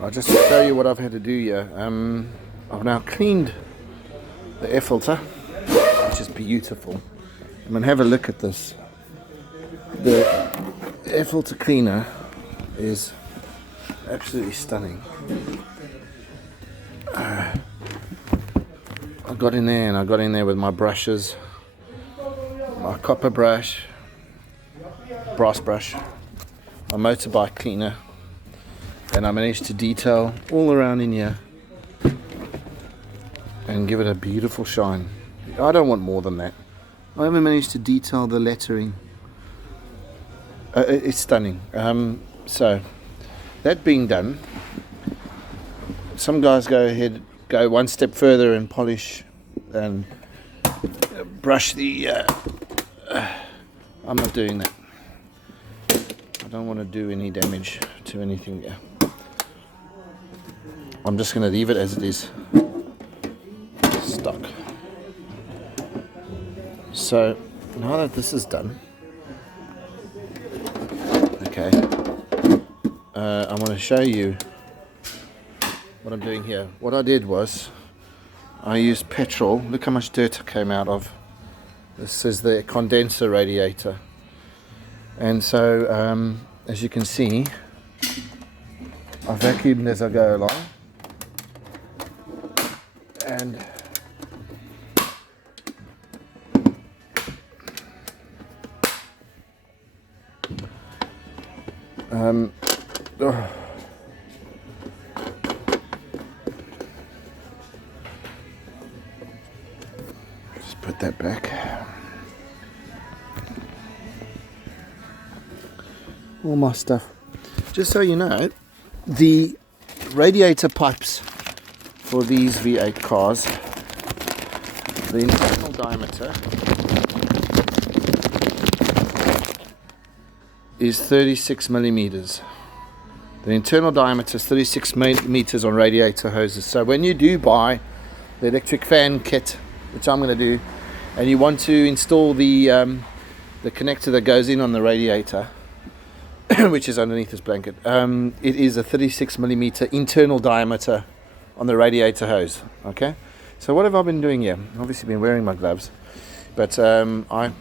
I'll just show you what I've had to do here. I've now cleaned the air filter, which is beautiful. I'm going to have a look at this. The air filter cleaner is absolutely stunning. I got in there with my brushes, my copper brush, brass brush, my motorbike cleaner, and I managed to detail all around in here and give it a beautiful shine. I don't want more than that. I haven't managed to detail the lettering. It's stunning. So that being done, some guys go one step further and polish and brush the I'm not doing that. I don't want to do any damage to anything there. I'm just going to leave it as it is, stock. So now that this is done, okay, I want to show you what I'm doing here. What I did was I used petrol. Look how much dirt came out of. This is the condenser radiator, and so as you can see, I vacuumed as I go along, and just put that back. All my stuff. Just so you know, the radiator pipes for these V8 cars, the internal diameter is 36 millimeters. The internal diameter is 36 millimeters on radiator hoses. So when you do buy the electric fan kit, which I'm going to do, and you want to install the connector that goes in on the radiator, which is underneath this blanket, it is a 36 millimeter internal diameter on the radiator hose. Okay, so what have I been doing here? I've obviously been wearing my gloves, but I've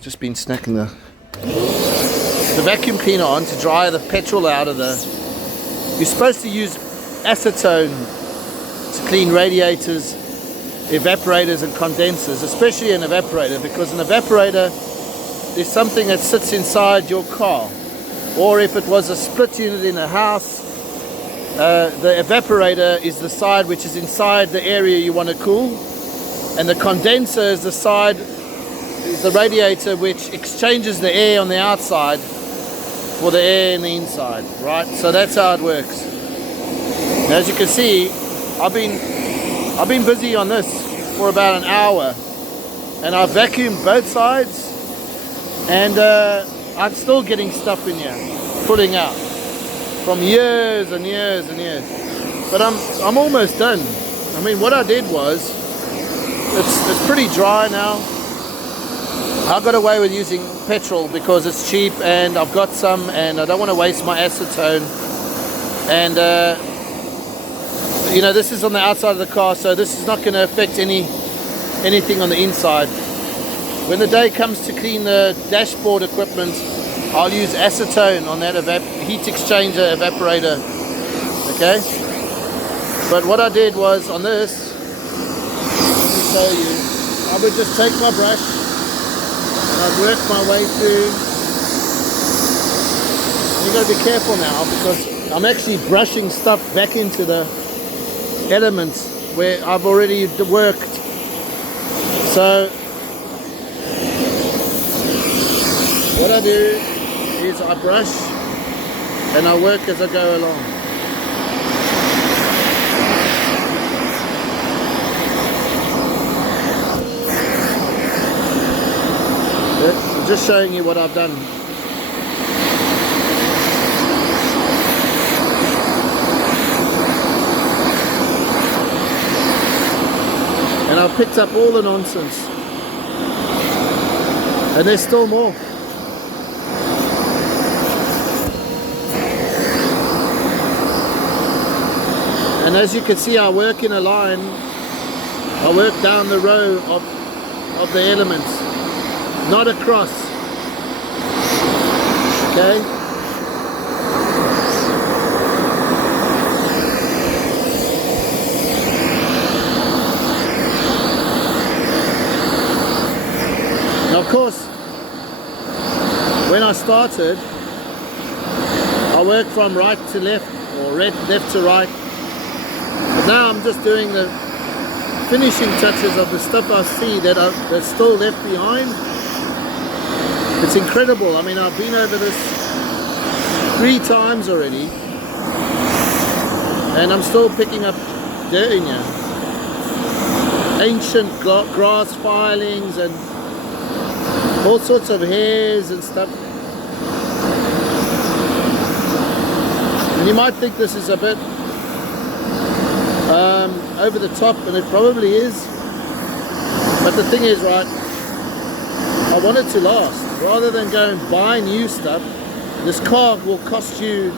just been snacking the vacuum cleaner on to dry the petrol out of the... You're supposed to use acetone to clean radiators, evaporators and condensers, especially an evaporator, because an evaporator is something that sits inside your car. Or if it was a split unit in a house, the evaporator is the side which is inside the area you want to cool, and the condenser is the side, is the radiator which exchanges the air on the outside for the air in the inside, right? So that's how it works. Now, as you can see, I've been busy on this for about an hour, and I've vacuumed both sides, and I'm still getting stuff in here, pulling out from years and years and years. But I'm almost done. I mean, what I did was, it's pretty dry now. I got away with using petrol because it's cheap, and I've got some, and I don't want to waste my acetone. And you know, this is on the outside of the car, so this is not going to affect anything on the inside. When the day comes to clean the dashboard equipment, I'll use acetone on that heat exchanger evaporator. Okay? But what I did was on this, let me show you, I would just take my brush and I'd work my way through. You've got to be careful now, because I'm actually brushing stuff back into the elements where I've already worked. So what I do is I brush and I work as I go along. I'm just showing you what I've done. And I've picked up all the nonsense. And there's still more. And as you can see, I work in a line. I work down the row of the elements, not across. Okay? Now, of course, when I started, I worked from right to left, or left to right. But now I'm just doing the finishing touches of the stuff I see that's still left behind. It's incredible. I mean, I've been over this 3 times already, and I'm still picking up dirt in here. Ancient grass filings and all sorts of hairs and stuff. And you might think this is a bit over the top, and it probably is. But the thing is, right, I want it to last. Rather than go and buy new stuff, this car will cost you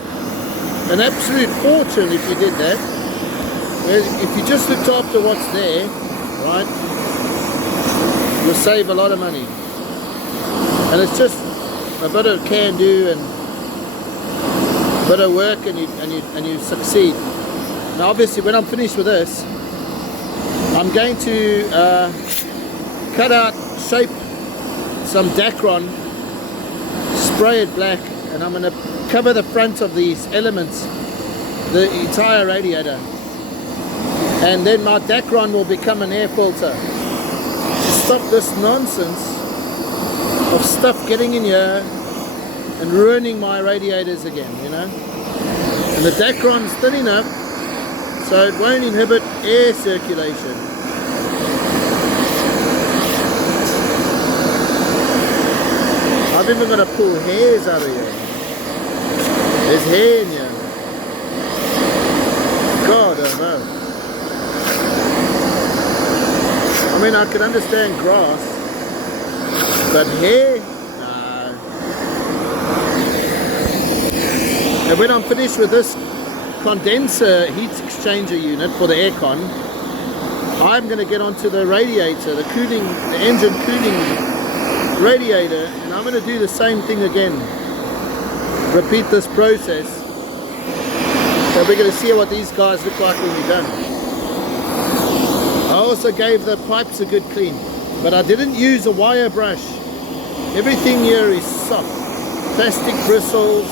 an absolute fortune if you did that. If you just looked after what's there, right, you'll save a lot of money. And it's just a bit of can do and a bit of work, and you succeed. Now obviously when I'm finished with this, I'm going to cut out, shape some Dacron, spray it black, and I'm going to cover the front of these elements, the entire radiator. And then my Dacron will become an air filter to stop this nonsense of stuff getting in here and ruining my radiators again, you know. And the Dacron's thin enough so it won't inhibit air circulation. I'm even going to pull hairs out of here. There's hair in here. God, I don't know. I mean, I can understand grass, but hair? No. And when I'm finished with this condenser heat exchanger unit for the aircon, I'm going to get onto the radiator, the engine cooling radiator, and I'm going to do the same thing again. Repeat this process. So we're going to see what these guys look like when we're done. I also gave the pipes a good clean, but I didn't use a wire brush. Everything here is soft, plastic bristles,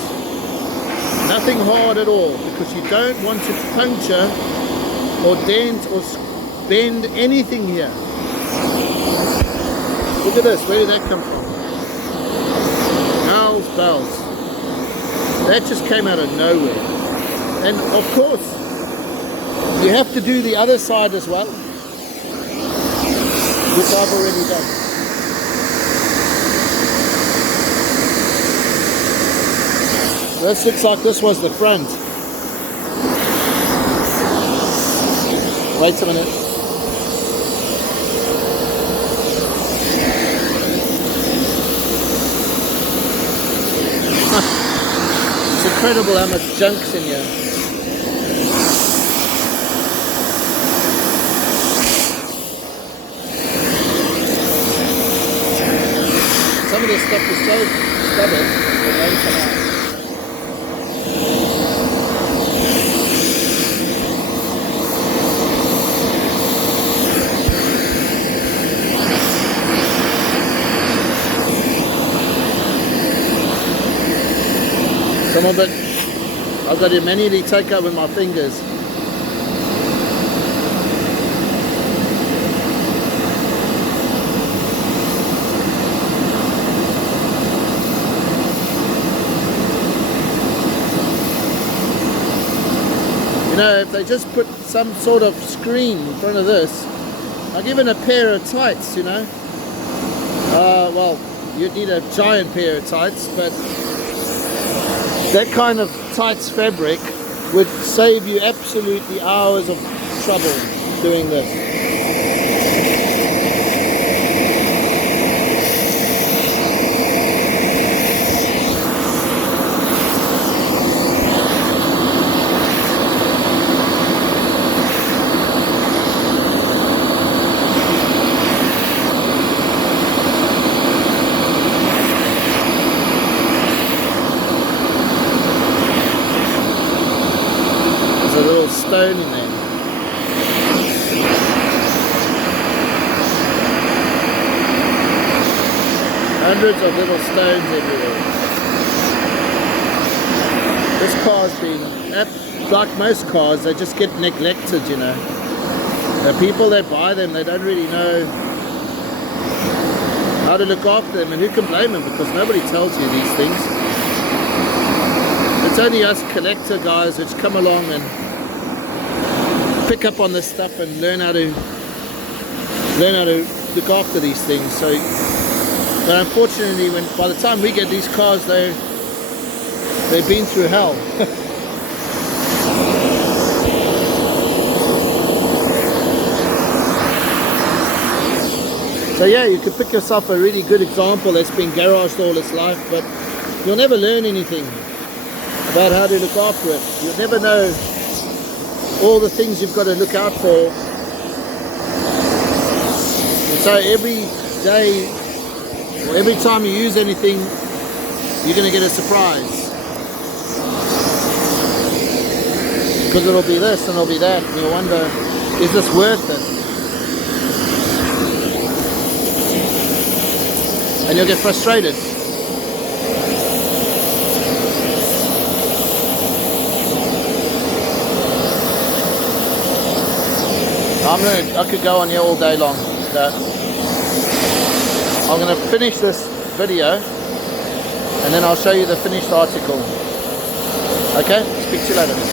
nothing hard at all, because you don't want to puncture or dent or bend anything here. Look at this, where did that come from? Howls bells. That just came out of nowhere. And of course, you have to do the other side as well, which I've already done. This looks like this was the front. Wait a minute. It's incredible how much junk's in here. Some of this stuff is so stubborn, it won't come out. Some of it I've got to manually take out with my fingers. You know, if they just put some sort of screen in front of this, like even a pair of tights, you know. Well, you'd need a giant pair of tights, but that kind of tights fabric would save you absolutely hours of trouble doing this. little stone in there. Hundreds of little stones everywhere. This car's been, like most cars, they just get neglected, you know. The people that buy them, they don't really know how to look after them, and who can blame them, because nobody tells you these things. It's only us collector guys which come along and pick up on this stuff and learn how to look after these things. So, but unfortunately, by the time we get these cars, they've been through hell. So yeah, you could pick yourself a really good example that's been garaged all its life, but you'll never learn anything about how to look after it. You'll never know all the things you've got to look out for. And so every day, or every time you use anything, you're going to get a surprise. Because it'll be this and it'll be that, and you'll wonder, is this worth it? And you'll get frustrated. I could go on here all day long. So I'm going to finish this video and then I'll show you the finished article. Okay, speak to you later.